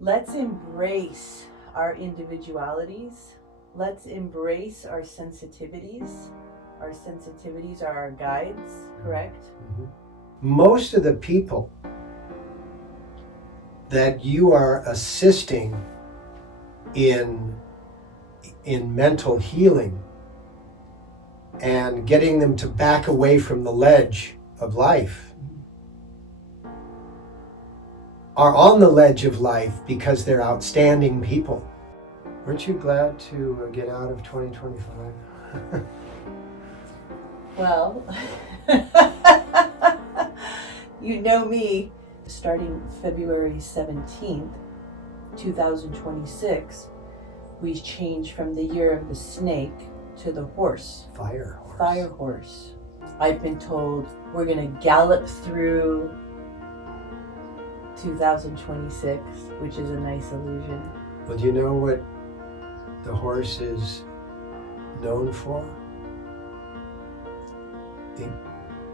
Let's embrace our individualities. Let's embrace our sensitivities. Our sensitivities are our guides, correct? Mm-hmm. Most of the people that you are assisting in mental healing and getting them to back away from the ledge of life are on the ledge of life because they're outstanding people. Aren't you glad to get out of 2025? Well, you know me. Starting February 17th, 2026, we changed from the year of the snake to the horse. Fire horse. Fire horse. I've been told we're going to gallop through 2026, which is a nice illusion. Well, do you know what the horse is known for?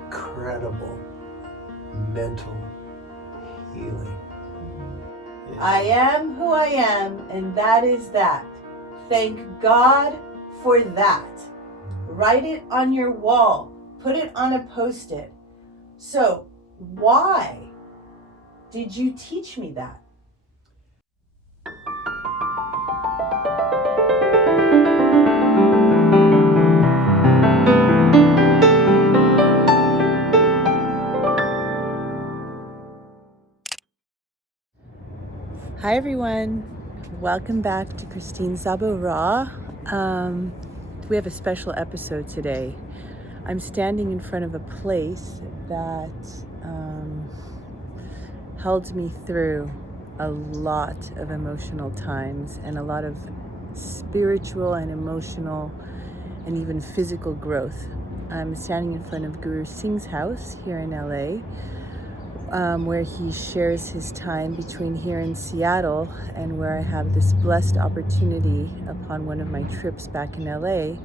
Incredible mental healing. Yeah. I am who I am, and that is that. Thank God for that. Write it on your wall. Put it on a post-it. So, why did you teach me that? Hi everyone, welcome back to Christine Szabo Raw. We have a special episode today. I'm standing in front of a place that held me through a lot of emotional times and a lot of spiritual and emotional and even physical growth. I'm standing in front of Guru Singh's house here in LA, where he shares his time between here in Seattle and where I have this blessed opportunity upon one of my trips back in LA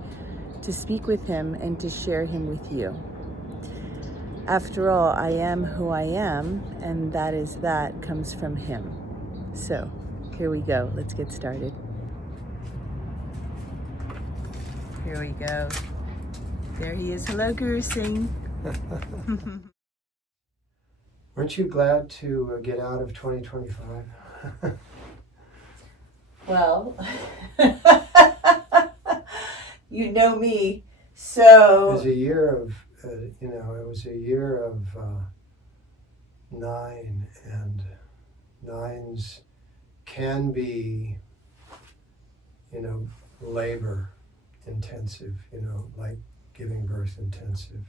to speak with him and to share him with you. After all, I am who I am, and that comes from him. So, here we go. Let's get started. Here we go. There he is. Hello, Guru Singh. Aren't you glad to get out of 2025? Well, you know me, so... It was a year of, it was a year of 9, and 9s can be, labor intensive, like giving birth intensive.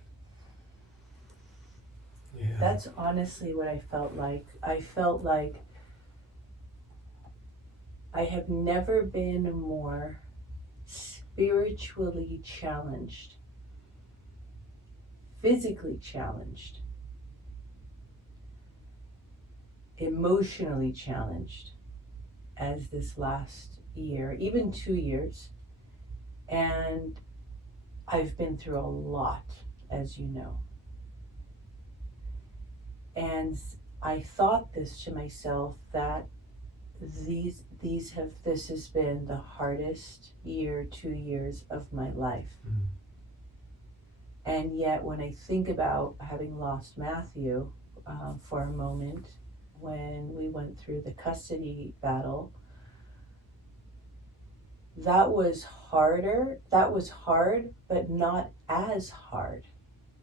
Yeah. That's honestly what I felt like. I felt like I have never been more spiritually challenged, physically challenged, emotionally challenged as this last year, even 2 years. And I've been through a lot, as you know. And I thought this to myself, that this has been the hardest 2 years of my life. Mm. And yet when I think about having lost Matthew for a moment, when we went through the custody battle, that was hard, but not as hard,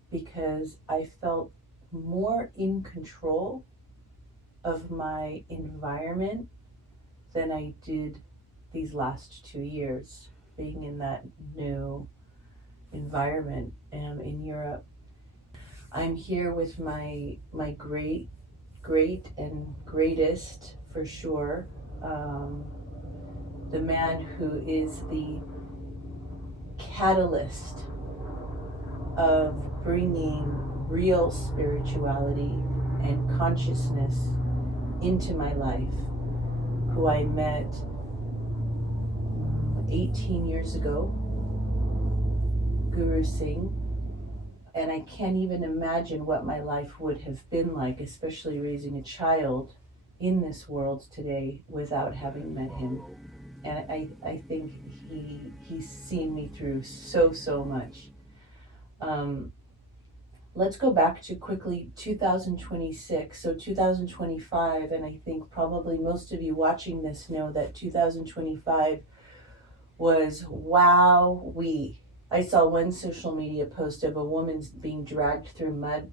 because I felt more in control of my environment than I did these last 2 years, being in that new environment in Europe. I'm here with my great and greatest, for sure, the man who is the catalyst of bringing real spirituality and consciousness into my life, who I met 18 years ago, Guru Singh. And I can't even imagine what my life would have been like, especially raising a child in this world today without having met him. And I think he's seen me through so much. Um, let's go back to quickly 2026. So 2025, and I think probably most of you watching this know that 2025 was wowee. I saw one social media post of a woman being dragged through mud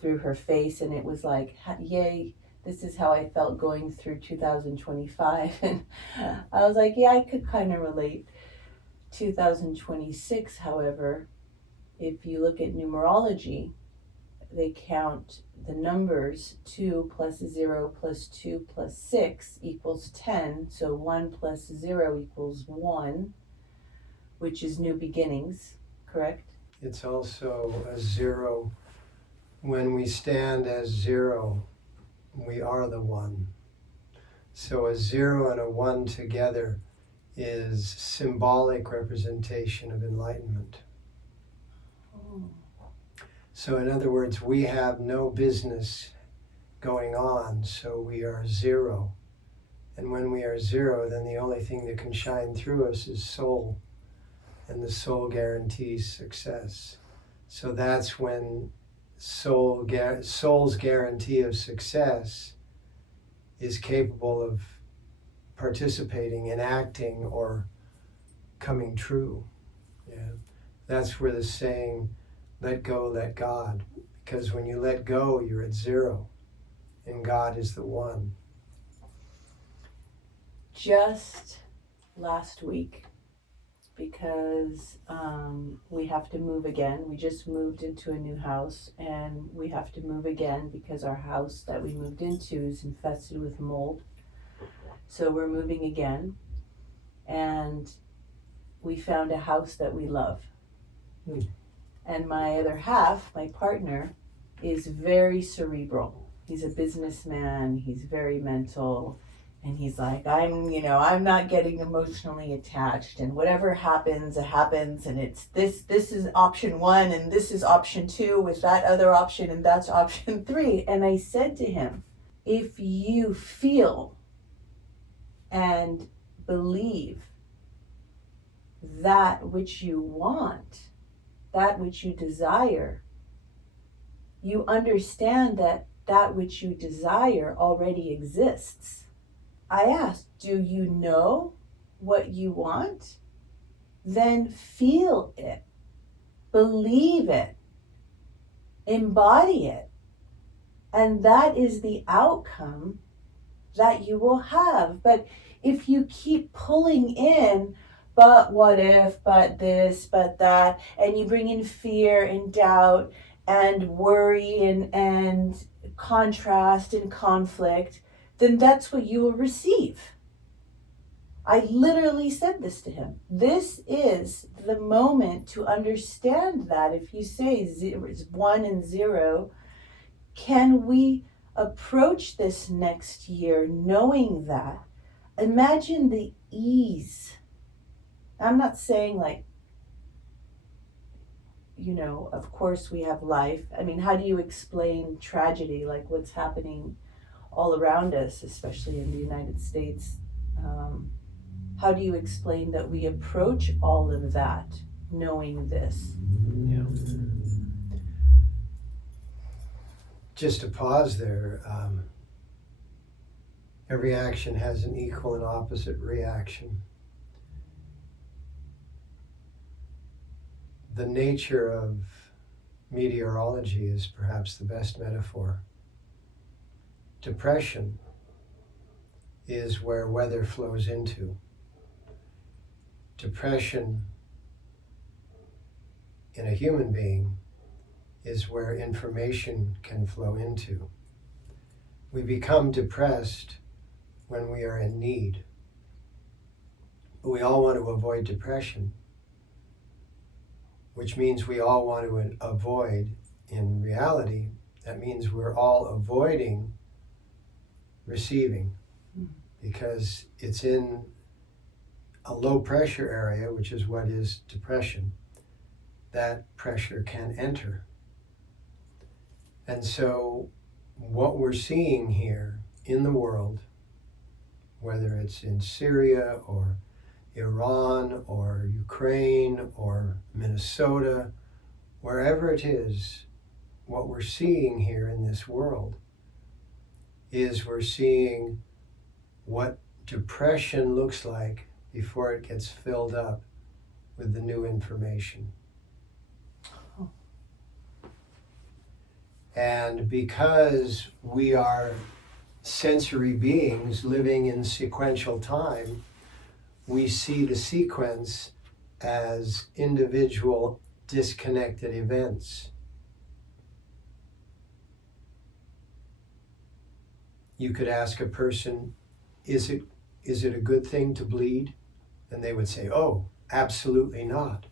through her face, and it was like, yay, this is how I felt going through 2025. And I was like, yeah, I could kind of relate. 2026, however, if you look at numerology, they count the numbers 2 plus 0 plus 2 plus 6 equals 10. So 1 plus 0 equals 1, which is new beginnings, correct? It's also a zero. When we stand as zero, we are the one. So a zero and a one together is symbolic representation of enlightenment. Oh. So in other words, we have no business going on, so we are zero. And when we are zero, then the only thing that can shine through us is soul. And the soul guarantees success. So that's when soul's guarantee of success is capable of participating in acting or coming true. Yeah. That's where the saying, let go, let God. Because when you let go, you're at zero. And God is the one. Just last week, because we have to move again. We just moved into a new house, and we have to move again because our house that we moved into is infested with mold. So we're moving again, and we found a house that we love. And my other half, my partner, is very cerebral. He's a businessman, he's very mental, and he's like, I'm not getting emotionally attached, and whatever happens, it happens, and it's this is option 1, and this is option 2 with that other option, and that's option 3. And I said to him, if you feel and believe that which you want, that which you desire, you understand that that which you desire already exists. I asked, do you know what you want? Then feel it, believe it, embody it. And that is the outcome that you will have. But if you keep pulling in, but what if, but this, but that, and you bring in fear and doubt and worry and contrast and conflict, then that's what you will receive. I literally said this to him. This is the moment to understand that. If you say 1 and 0, can we approach this next year knowing that? Imagine the ease. I'm not saying of course we have life. I mean, how do you explain tragedy, like what's happening all around us, especially in the United States? How do you explain that we approach all of that knowing this? Yeah. Just to pause there, every action has an equal and opposite reaction. The nature of meteorology is perhaps the best metaphor. Depression is where weather flows into. Depression in a human being is where information can flow into. We become depressed when we are in need. But we all want to avoid depression, which means we all want to avoid, in reality, that means we're all avoiding receiving, because it's in a low pressure area, which is what is depression, that pressure can enter. And so what we're seeing here in the world, whether it's in Syria or Iran or Ukraine or Minnesota, wherever it is, what we're seeing here in this world is we're seeing what depression looks like before it gets filled up with the new information. Oh. And because we are sensory beings living in sequential time, we see the sequence as individual disconnected events. You could ask a person, is it a good thing to bleed? And they would say, oh, absolutely not.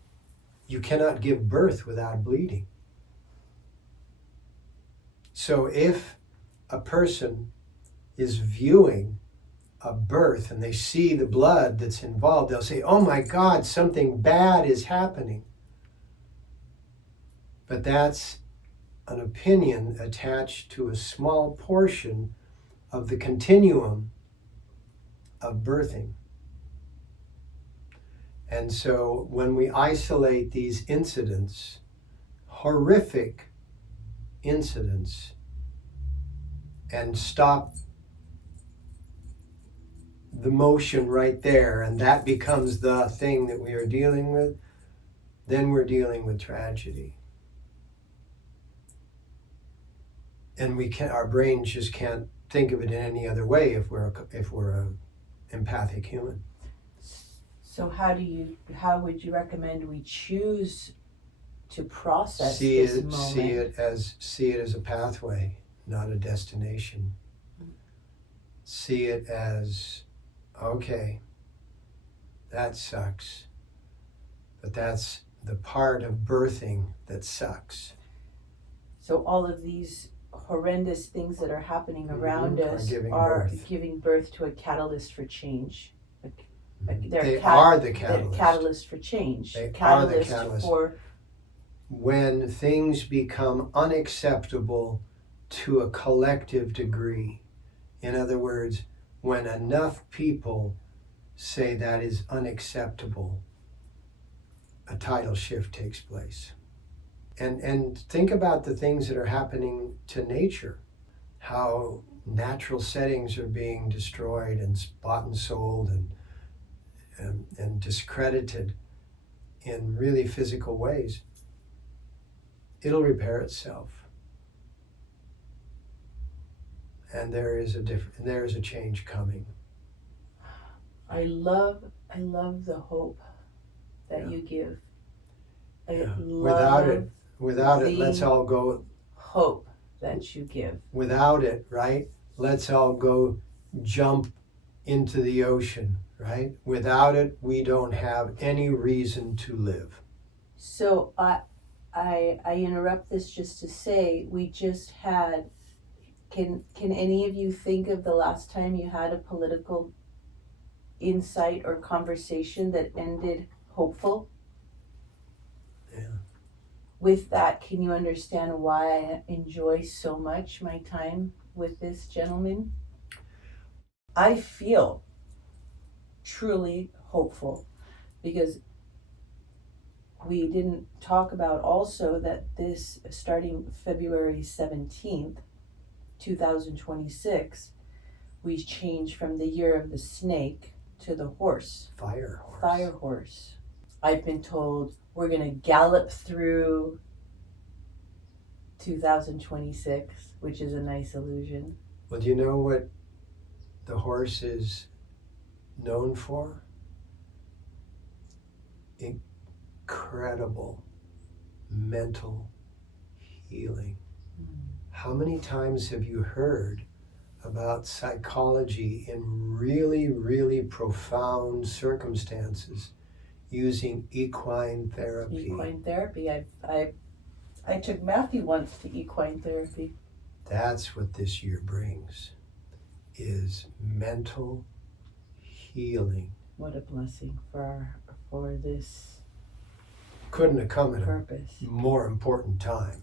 You cannot give birth without bleeding. So if a person is viewing a birth and they see the blood that's involved, they'll say, oh my God, something bad is happening. But that's an opinion attached to a small portion of the continuum of birthing. And so when we isolate these incidents, horrific incidents, and stop the motion right there, and that becomes the thing that we are dealing with, then we're dealing with tragedy. And our brains just can't think of it in any other way if we're a empathic human. So how would you recommend we choose to process this moment? See it as a pathway, not a destination. See it as, okay, that sucks, but that's the part of birthing that sucks. So all of these horrendous things that are happening around us are giving birth to a catalyst for change. They are the catalyst. They're catalyst for change. They catalyst are the catalyst. For when things become unacceptable to a collective degree. In other words, when enough people say that is unacceptable, a tidal shift takes place. And think about the things that are happening to nature, how natural settings are being destroyed and bought and sold and discredited in really physical ways. It'll repair itself. And there is a change coming. I love the hope that you give. Without it, let's all go. Hope that you give. Without it, right? Let's all go jump into the ocean, right? Without it, we don't have any reason to live. So I interrupt this just to say, we just had, can any of you think of the last time you had a political insight or conversation that ended hopeful? Yeah. With that, can you understand why I enjoy so much my time with this gentleman? I feel truly hopeful because we didn't talk about also that this, starting February 17th, 2026, we changed from the year of the snake to the horse. Fire horse. I've been told we're going to gallop through 2026, which is a nice illusion. Well, do you know what the horse is known for? Incredible mental healing. How many times have you heard about psychology in really, really profound circumstances using equine therapy? Equine therapy. I took Matthew once to equine therapy. That's what this year brings, is mental healing. What a blessing for this Couldn't have come at purpose. a more important time.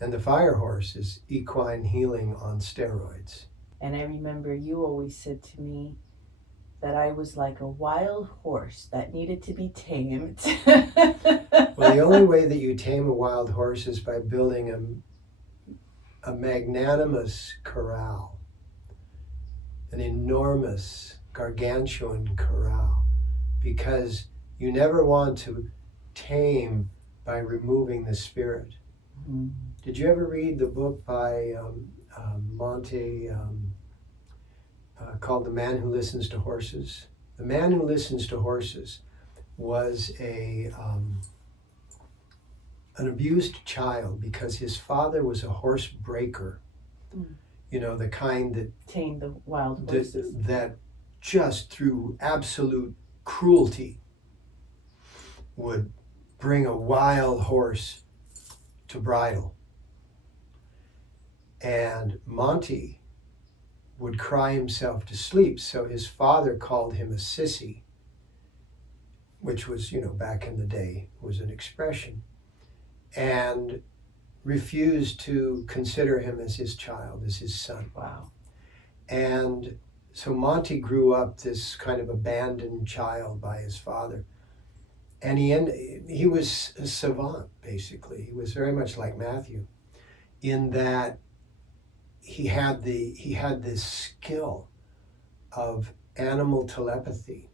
And the fire horse is equine healing on steroids. And I remember you always said to me that I was like a wild horse that needed to be tamed. Well, the only way that you tame a wild horse is by building a magnanimous corral, an enormous, gargantuan corral, because you never want to tame by removing the spirit. Mm. Did you ever read the book by Monte called The Man Who Listens to Horses? The Man Who Listens to Horses was an abused child because his father was a horse breaker. Mm. You know, the kind that Tame the wild horses. that just through absolute cruelty would bring a wild horse to bridle. And Monty would cry himself to sleep, so his father called him a sissy, which was, you know, back in the day, was an expression, and refused to consider him as his child, as his son. Wow. And so Monty grew up this kind of abandoned child by his father. And he was a savant, basically. He was very much like Matthew, in that he had this skill of animal telepathy.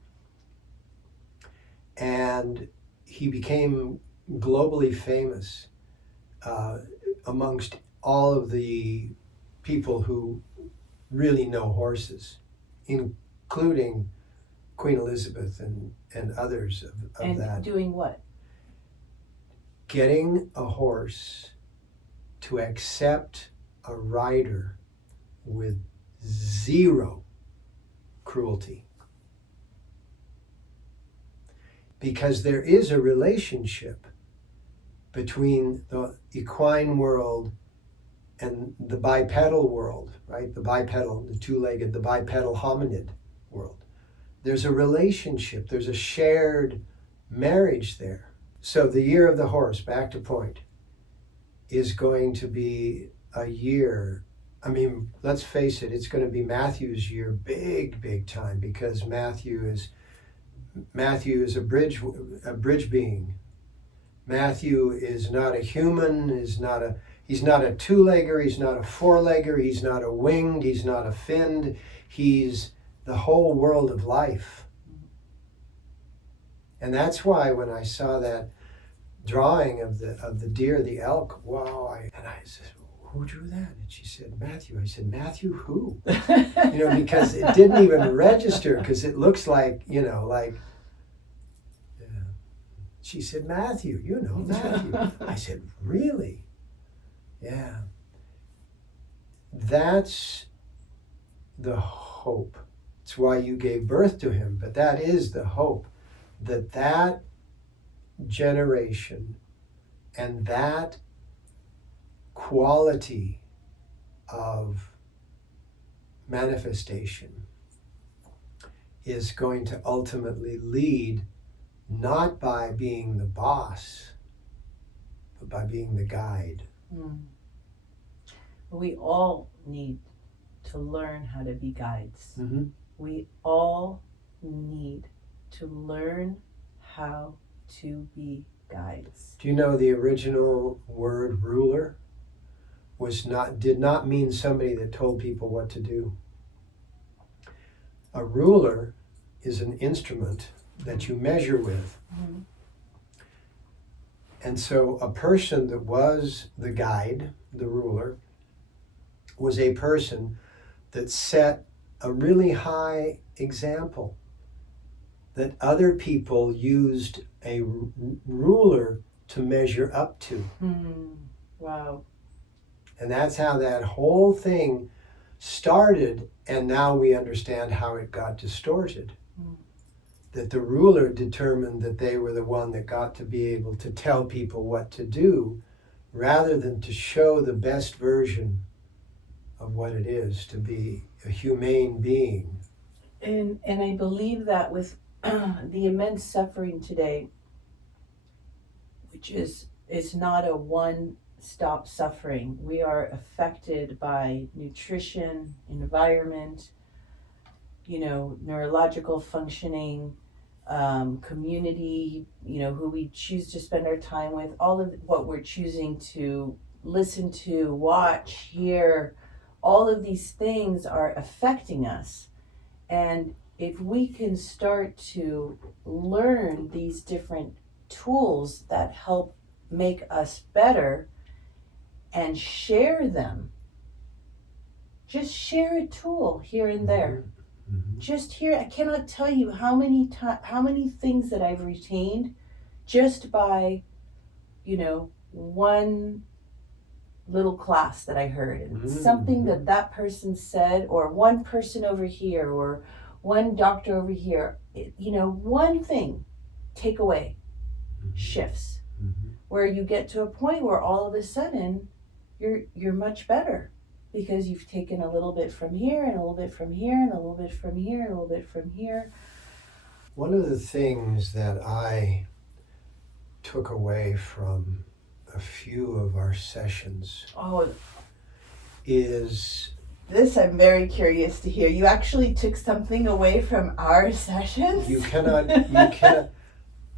And he became globally famous amongst all of the people who really know horses, including Queen Elizabeth and others of And that. doing what? Getting a horse to accept a rider with zero cruelty. Because there is a relationship between the equine world and the bipedal world, right? The bipedal, the two-legged, the bipedal hominid world. There's a relationship, there's a shared marriage there. So the year of the horse, back to point, is going to be a year. I mean, let's face it, it's going to be Matthew's year, big time, because Matthew is a bridge being. Matthew is not a human, he's not a two-legger, he's not a four-legger, he's not a winged, he's not a finned, he's the whole world of life. And that's why when I saw that drawing of the deer, the elk, wow, I said, who drew that? And she said, Matthew. I said, Matthew who? You know, because it didn't even register, because it looks like, you know, like, yeah. She said, Matthew, you know, Matthew. I said, really? Yeah. That's the hope. It's why you gave birth to him, but that is the hope, that generation and that quality of manifestation is going to ultimately lead not by being the boss, but by being the guide. Mm. We all need to learn how to be guides. Mm-hmm. We all need to learn how to be guides. Do you know the original word ruler did not mean somebody that told people what to do? A ruler is an instrument that you measure with. Mm-hmm. And so a person that was the guide, the ruler, was a person that set a really high example, that other people used a ruler to measure up to. Mm. Wow. And that's how that whole thing started, and now we understand how it got distorted. Mm. That the ruler determined that they were the one that got to be able to tell people what to do, rather than to show the best version of what it is to be a humane being. And I believe that with the immense suffering today, which is not a one stop suffering. We are affected by nutrition, environment, neurological functioning, community, who we choose to spend our time with, all of what we're choosing to listen to, watch, hear, all of these things are affecting us. And if we can start to learn these different tools that help make us better and share them, just share a tool here and there. Mm-hmm. Just here, I cannot tell you how many things that I've retained just by, one little class that I heard, and something that person said, or one person over here, or one doctor over here, one thing, take away, shifts, where you get to a point where all of a sudden you're much better, because you've taken a little bit from here and a little bit from here and a little bit from here and a little bit from here. One of the things that I took away from a few of our sessions is... This I'm very curious to hear. You actually took something away from our sessions? You cannot,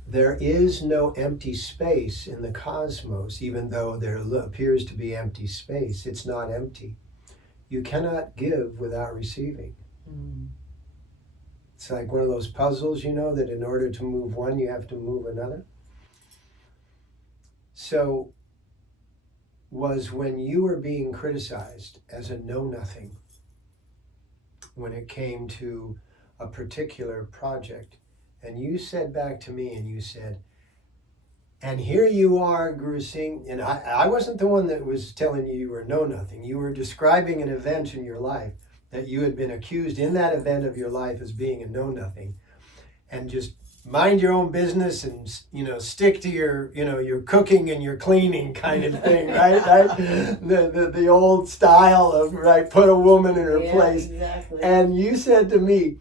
there is no empty space in the cosmos, even though there appears to be empty space. It's not empty. You cannot give without receiving. It's like one of those puzzles, that in order to move one, you have to move another. So, was when you were being criticized as a know-nothing, when it came to a particular project, and you said back to me, and you said, and here you are, Guru Singh, and I wasn't the one that was telling you were know-nothing. You were describing an event in your life that you had been accused in that event of your life as being a know-nothing, and just mind your own business and, stick to your, your cooking and your cleaning kind of thing, right? The old style of, put a woman in her place. Exactly. And you said to me,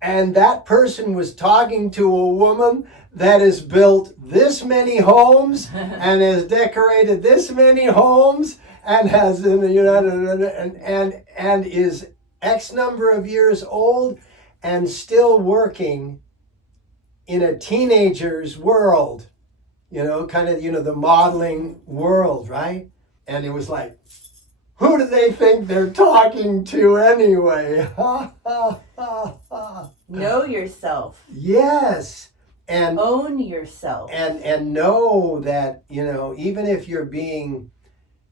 and that person was talking to a woman that has built this many homes and has decorated this many homes and has, and is X number of years old and still working in a teenager's world, the modeling world, right? And it was like, who do they think they're talking to anyway? Know yourself. Yes. And own yourself. And know that, even if you're being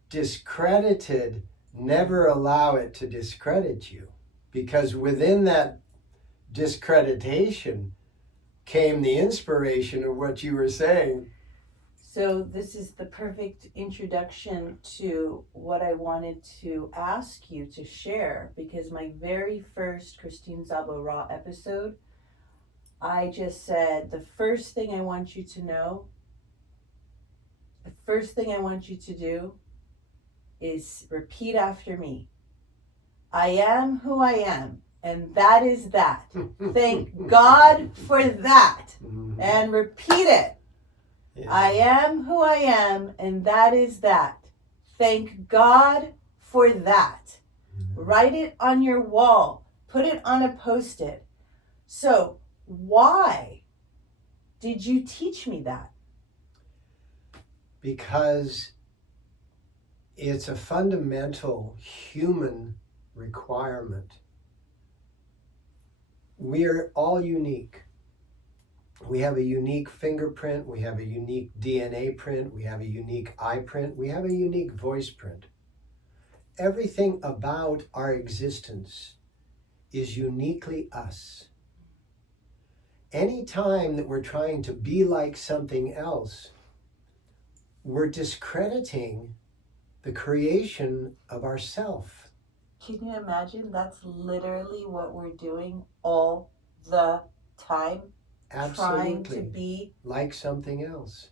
discredited, never allow it to discredit you. Because within that discreditation came the inspiration of what you were saying. So this is the perfect introduction to what I wanted to ask you to share, because my very first Christine Szabo Raw episode, I just said, the first thing I want you to know, the first thing I want you to do is repeat after me. I am who I am, and that is that. Thank God for that. And repeat it. Yeah. I am who I am, and that is that. Thank God for that. Write it on your wall. Put it on a Post-it. So, why did you teach me that? Because it's a fundamental human requirement. We are all unique. We have a unique fingerprint, we have a unique DNA print, we have a unique eye print, we have a unique voice print. Everything about our existence is uniquely us. Any time that we're trying to be like something else, we're discrediting the creation of ourself. Can you imagine? That's literally what we're doing all the time. Absolutely. Trying to be like something else.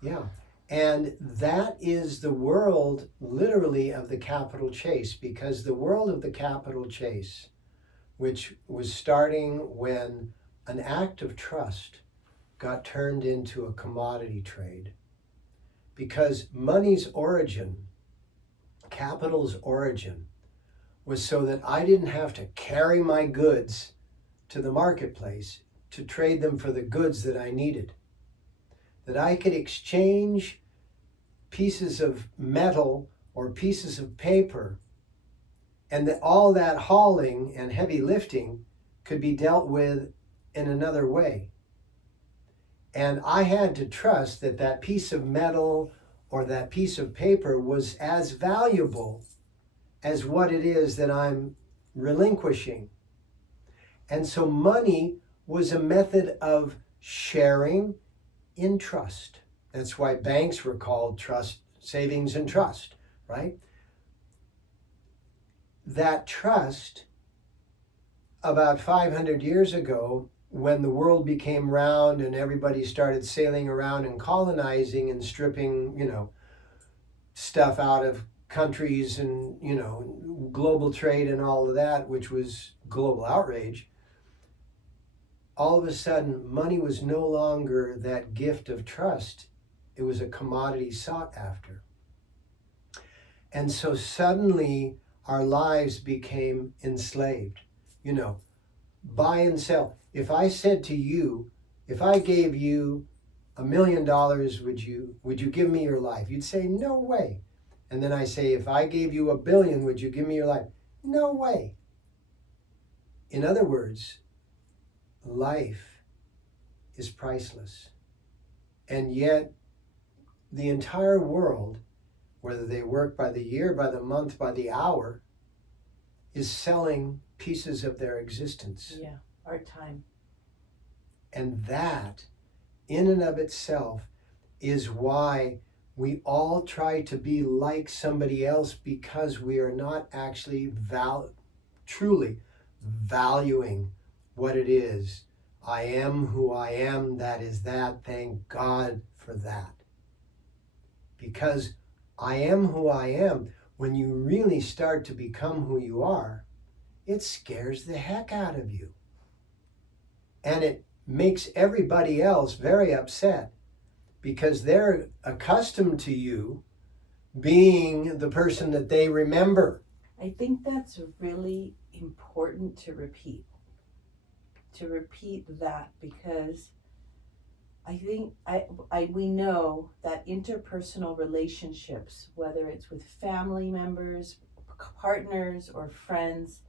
Yeah. And that is the world, literally, of the capital chase, because the world of the capital chase, which was starting when an act of trust got turned into a commodity trade, because money's origin, capital's origin, was so that I didn't have to carry my goods to the marketplace to trade them for the goods that I needed. That I could exchange pieces of metal or pieces of paper, and that all that hauling and heavy lifting could be dealt with in another way. And I had to trust that that piece of metal or that piece of paper was as valuable as what it is that I'm relinquishing. And so money was a method of sharing in trust. That's why banks were called trust, savings and trust, right? That trust, about 500 years ago, when the world became round and everybody started sailing around and colonizing and stripping, stuff out of countries and, global trade and all of that, which was global outrage, all of a sudden, money was no longer that gift of trust. It was a commodity sought after. And so suddenly our lives became enslaved. Buy and sell. If I said to you, if I gave you $1 million, would you give me your life? You'd say, no way. And then I say, if I gave you $1 billion, would you give me your life? No way. In other words, life is priceless. And yet, the entire world, whether they work by the year, by the month, by the hour, is selling pieces of their existence. Yeah, our time. And that, in and of itself, is why we all try to be like somebody else, because we are not actually truly valuing what it is. I am who I am, that is that. Thank God for that. Because I am who I am, when you really start to become who you are, it scares the heck out of you. And it makes everybody else very upset, because they're accustomed to you being the person that they remember. I think that's really important to repeat that, because I think we know that interpersonal relationships, whether it's with family members, partners, or friends,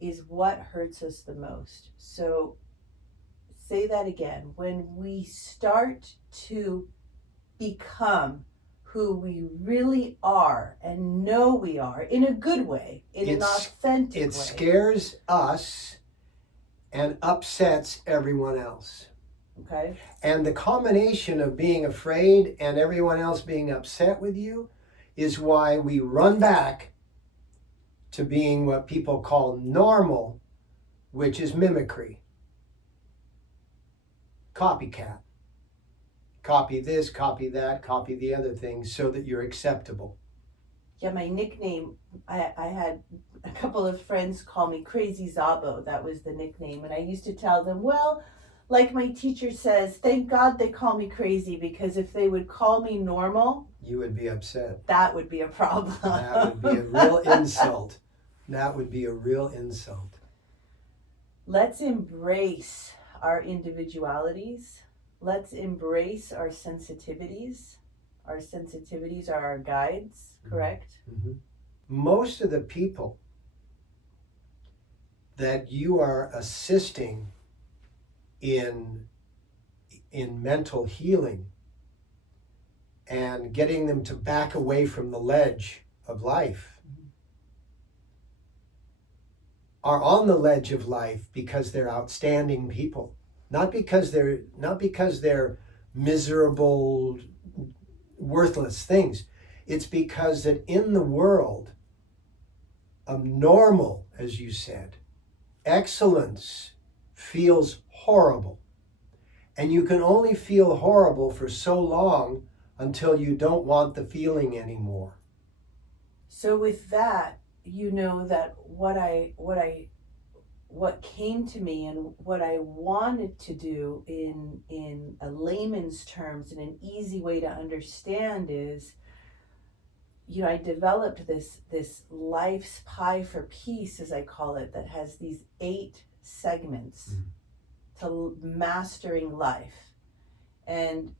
is what hurts us the most. So say that again. When we start to become who we really are and know we are in a good way, in an authentic way. It scares us and upsets everyone else. Okay. And the combination of being afraid and everyone else being upset with you is why we run back to being what people call normal, which is mimicry. Copycat. Copy this, copy that, copy the other things so that you're acceptable. Yeah, my nickname, I had a couple of friends call me Crazy Zabo. That was the nickname. And I used to tell them, well, like my teacher says, thank God they call me crazy, because if they would call me normal, you would be upset. That would be a problem. That would be a real insult. That would be a real insult. Let's embrace our individualities. Let's embrace our sensitivities. Our sensitivities are our guides, correct? Mm-hmm. Most of the people that you are assisting in mental healing and getting them to back away from the ledge of life are on the ledge of life because they're outstanding people, not because they're miserable, worthless things. It's because that in the world of normal, as you said, excellence feels horrible. And you can only feel horrible for so long until you don't want the feeling anymore. So with that, you know that what what came to me and what I wanted to do in a layman's terms, in an easy way to understand, is, I developed this life's pie for peace, as I call it, that has these 8 segments to mastering life. And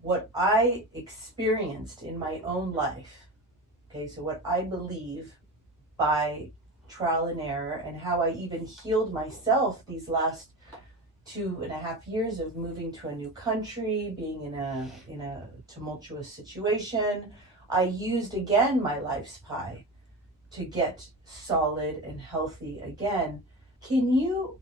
what I experienced in my own life, okay, so what I believe by trial and error, and how I even healed myself these last 2.5 years of moving to a new country, being in a tumultuous situation. I used again my life's pie to get solid and healthy again. Can you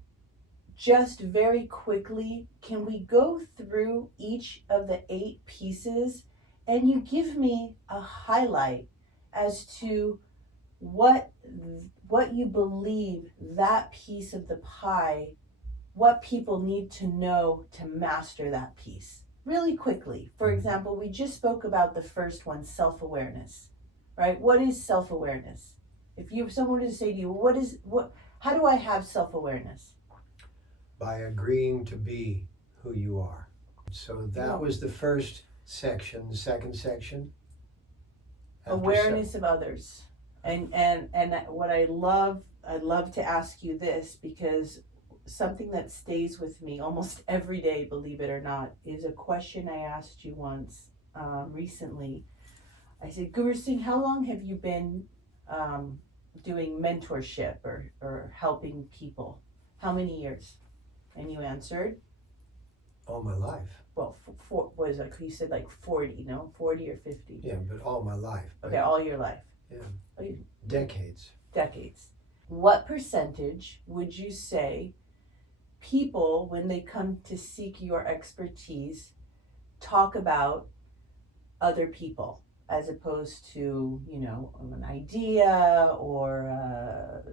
just very quickly, can we go through each of the 8 pieces and you give me a highlight as to what you believe that piece of the pie, what people need to know to master that piece really quickly? For example, we just spoke about the first one, self-awareness, right? What is self-awareness? If someone were to say to you, how do I have self-awareness? By agreeing to be who you are. So that was the first section. The second section, awareness of others. And what I'd love to ask you this, because something that stays with me almost every day, believe it or not, is a question I asked you once recently. I said, Guru Singh, how long have you been doing mentorship or helping people? How many years? And you answered? All my life. Well, what is it? You said like 40, no? 40 or 50? Yeah, but all my life. Okay, all your life. Yeah. Decades. What percentage would you say people, when they come to seek your expertise, talk about other people as opposed to, an idea or,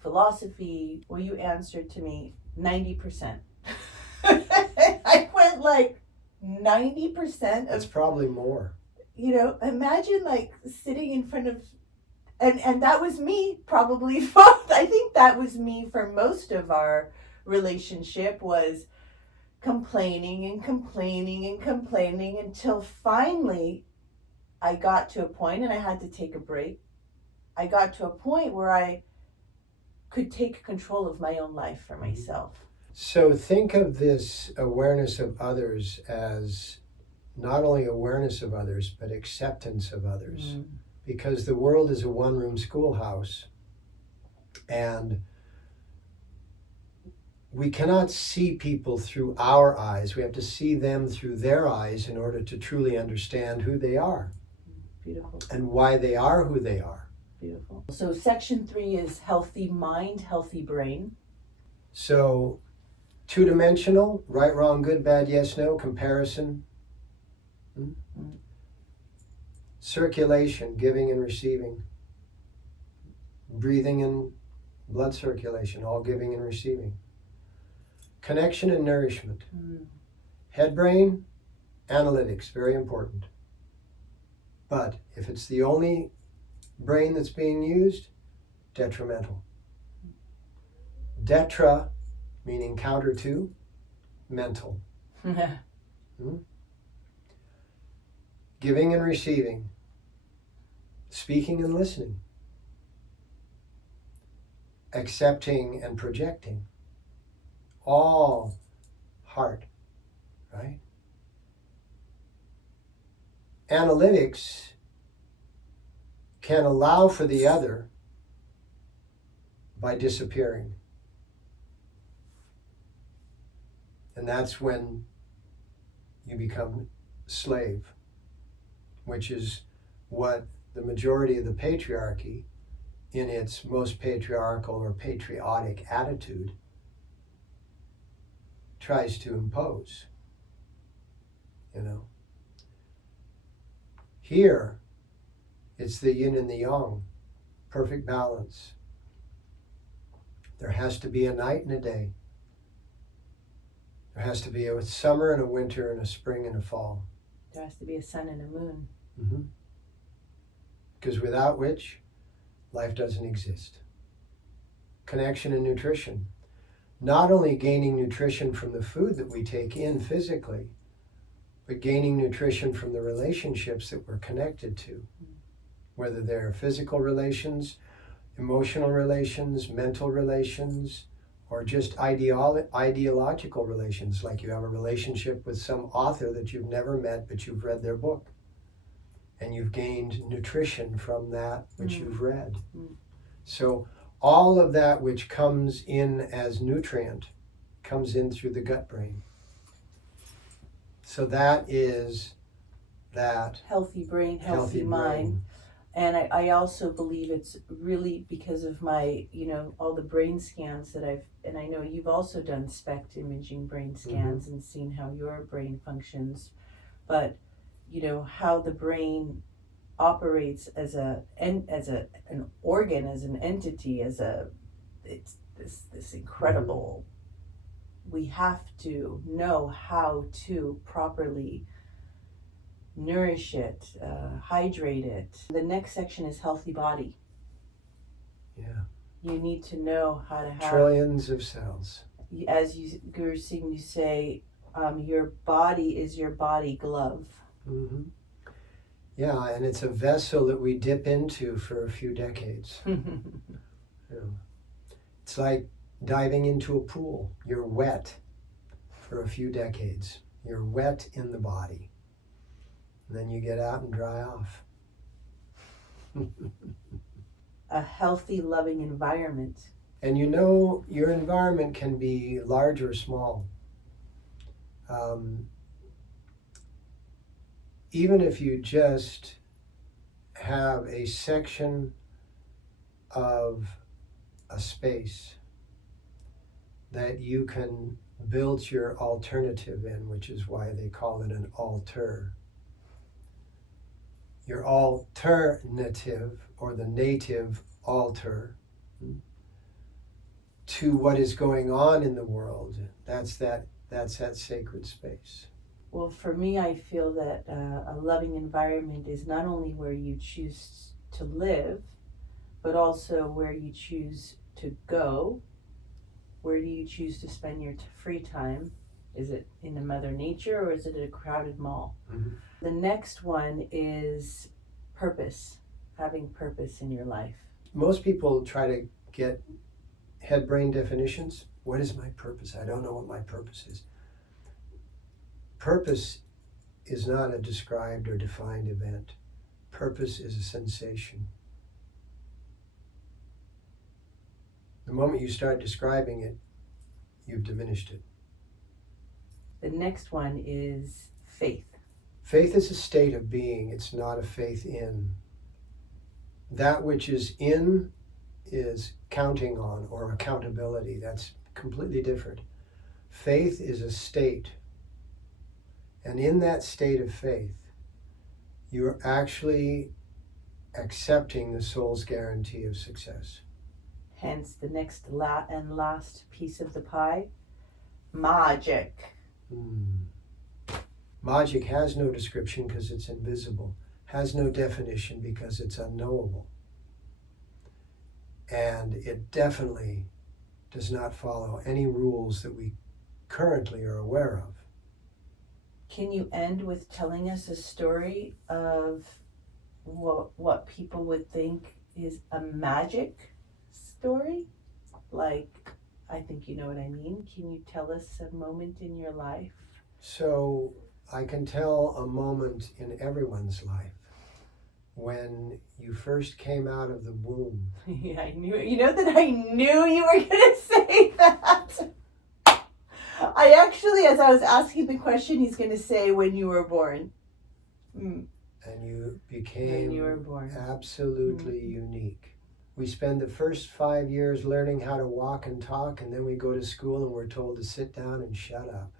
philosophy? Well, you answered to me 90%. I went like 90%. That's probably more. Imagine like sitting in front of, and that was me probably. I think that was me for most of our relationship, was complaining until finally I got to a point, and I had to take a break. I got to a point where I could take control of my own life for myself. So think of this awareness of others as not only awareness of others, but acceptance of others. Because the world is a one-room schoolhouse, and we cannot see people through our eyes. We have to see them through their eyes in order to truly understand who they are. Beautiful. And why they are who they are. Beautiful. So section 3 is healthy mind, healthy brain. So 2-dimensional, right, wrong, good, bad, yes, no, comparison. Circulation, giving and receiving. Breathing and blood circulation, all giving and receiving. Connection and nourishment. Head brain, analytics, very important. But if it's the only brain that's being used, detrimental. Detra, meaning counter to, mental. Giving and receiving. Speaking and listening. Accepting and projecting. All heart, right? Analytics can allow for the other by disappearing. And that's when you become slave, which is what the majority of the patriarchy, in its most patriarchal or patriotic attitude, tries to impose. Here, it's the yin and the yang, perfect balance. There has to be a night and a day. There has to be a summer and a winter and a spring and a fall. There has to be a sun and a moon. Because without which, life doesn't exist. connection and nutrition. Not only gaining nutrition from the food that we take in physically, but gaining nutrition from the relationships that we're connected to, whether they're physical relations, emotional relations, mental relations, or just ideological relations, like you have a relationship with some author that you've never met, but you've read their book. And you've gained nutrition from that which you've read. So all of that which comes in as nutrient comes in through the gut brain. So that is that healthy brain, healthy mind. And I also believe it's really because of my, all the brain scans that and I know you've also done SPECT imaging brain scans and seen how your brain functions, but how the brain operates as an organ, as an entity, it's this incredible. We have to know how to properly nourish it, hydrate it. The next section is healthy body. Yeah. You need to know how to have trillions of cells. As Guru Singh, you say, your body is your body glove. Mm-hmm. Yeah, and it's a vessel that we dip into for a few decades. It's like diving into a pool. You're wet for a few decades. You're wet in the body. And then you get out and dry off. A healthy, loving environment. And your environment can be large or small. Even if you just have a section of a space that you can build your alternative in, which is why they call it an altar. Your alternative, or the native altar, to what is going on in the world, that's that sacred space. Well, for me, I feel that a loving environment is not only where you choose to live, but also where you choose to go. Where do you choose to spend your free time? Is it in the Mother Nature, or is it at a crowded mall? Mm-hmm. The next one is purpose, having purpose in your life. Most people try to get head-brain definitions. What is my purpose? I don't know what my purpose is. Purpose is not a described or defined event. Purpose is a sensation. The moment you start describing it, you've diminished it. The next one is faith. Faith is a state of being. It's not a faith in. That which is in is counting on, or accountability. That's completely different. Faith is a state. And in that state of faith, you're actually accepting the soul's guarantee of success. Hence the next and last piece of the pie, magic. Magic has no description because it's invisible, has no definition because it's unknowable. And it definitely does not follow any rules that we currently are aware of. Can you end with telling us a story of what people would think is a magic story? Like, I think you know what I mean. Can you tell us a moment in your life? So I can tell a moment in everyone's life. When you first came out of the womb. Yeah, I knew it. You know that I knew you were going to say that. I actually, as I was asking the question, he's going to say when you were born. And you became when you were born. Absolutely unique. We spend the first 5 years learning how to walk and talk, and then we go to school and we're told to sit down and shut up.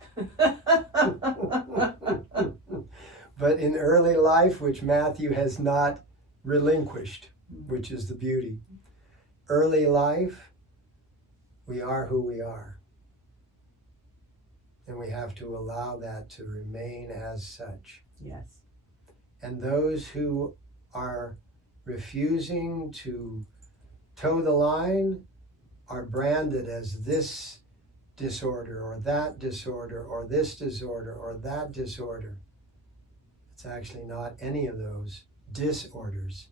But in early life, which Matthew has not relinquished, which is the beauty, early life, we are who we are. And we have to allow that to remain as such. Yes. And those who are refusing to toe the line are branded as this disorder or that disorder or this disorder or that disorder. It's actually not any of those disorders.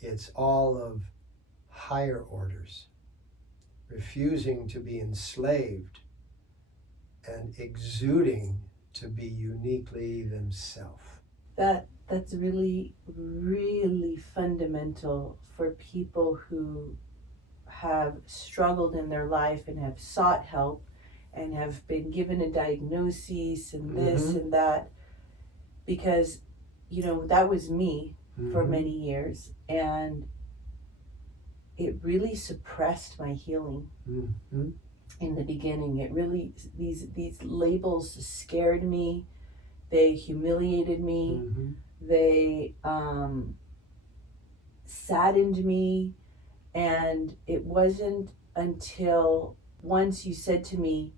It's all of higher orders, refusing to be enslaved and exuding to be uniquely themselves. That's really, really fundamental for people who have struggled in their life and have sought help and have been given a diagnosis and this and that, because that was me for many years, and it really suppressed my healing. In the beginning, it really, these labels scared me, they humiliated me, they saddened me. And it wasn't until once you said to me,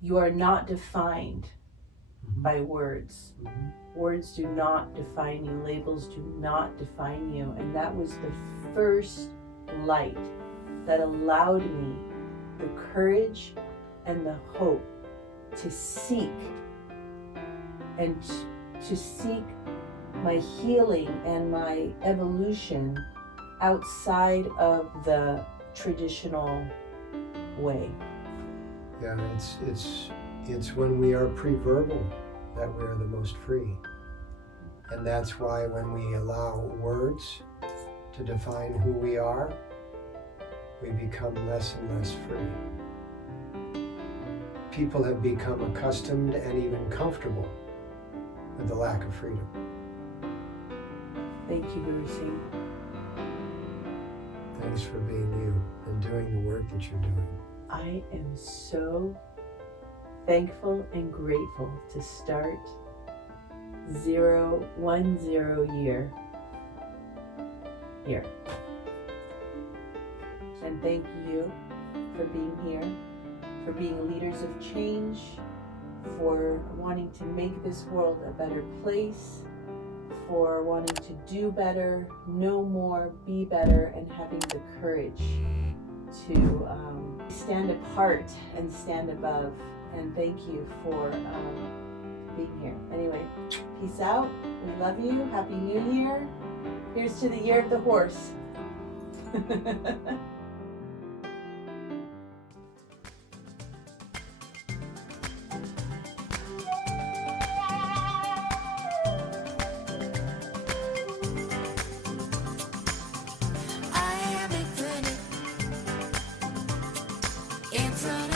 you are not defined by words. Words do not define you. Labels do not define you. And that was the first light that allowed me the courage and the hope to seek and to seek my healing and my evolution outside of the traditional way. Yeah, it's when we are pre-verbal that we are the most free. And that's why when we allow words to define who we are, we become less and less free. People have become accustomed and even comfortable with the lack of freedom. Thank you, Guru Singh. Thanks for being you and doing the work that you're doing. I am so thankful and grateful to start 010 year here. And thank you for being here, for being leaders of change, for wanting to make this world a better place, for wanting to do better, know more, be better, and having the courage to stand apart and stand above. And thank you for being here. Anyway, peace out. We love you. Happy New Year. Here's to the year of the horse. In front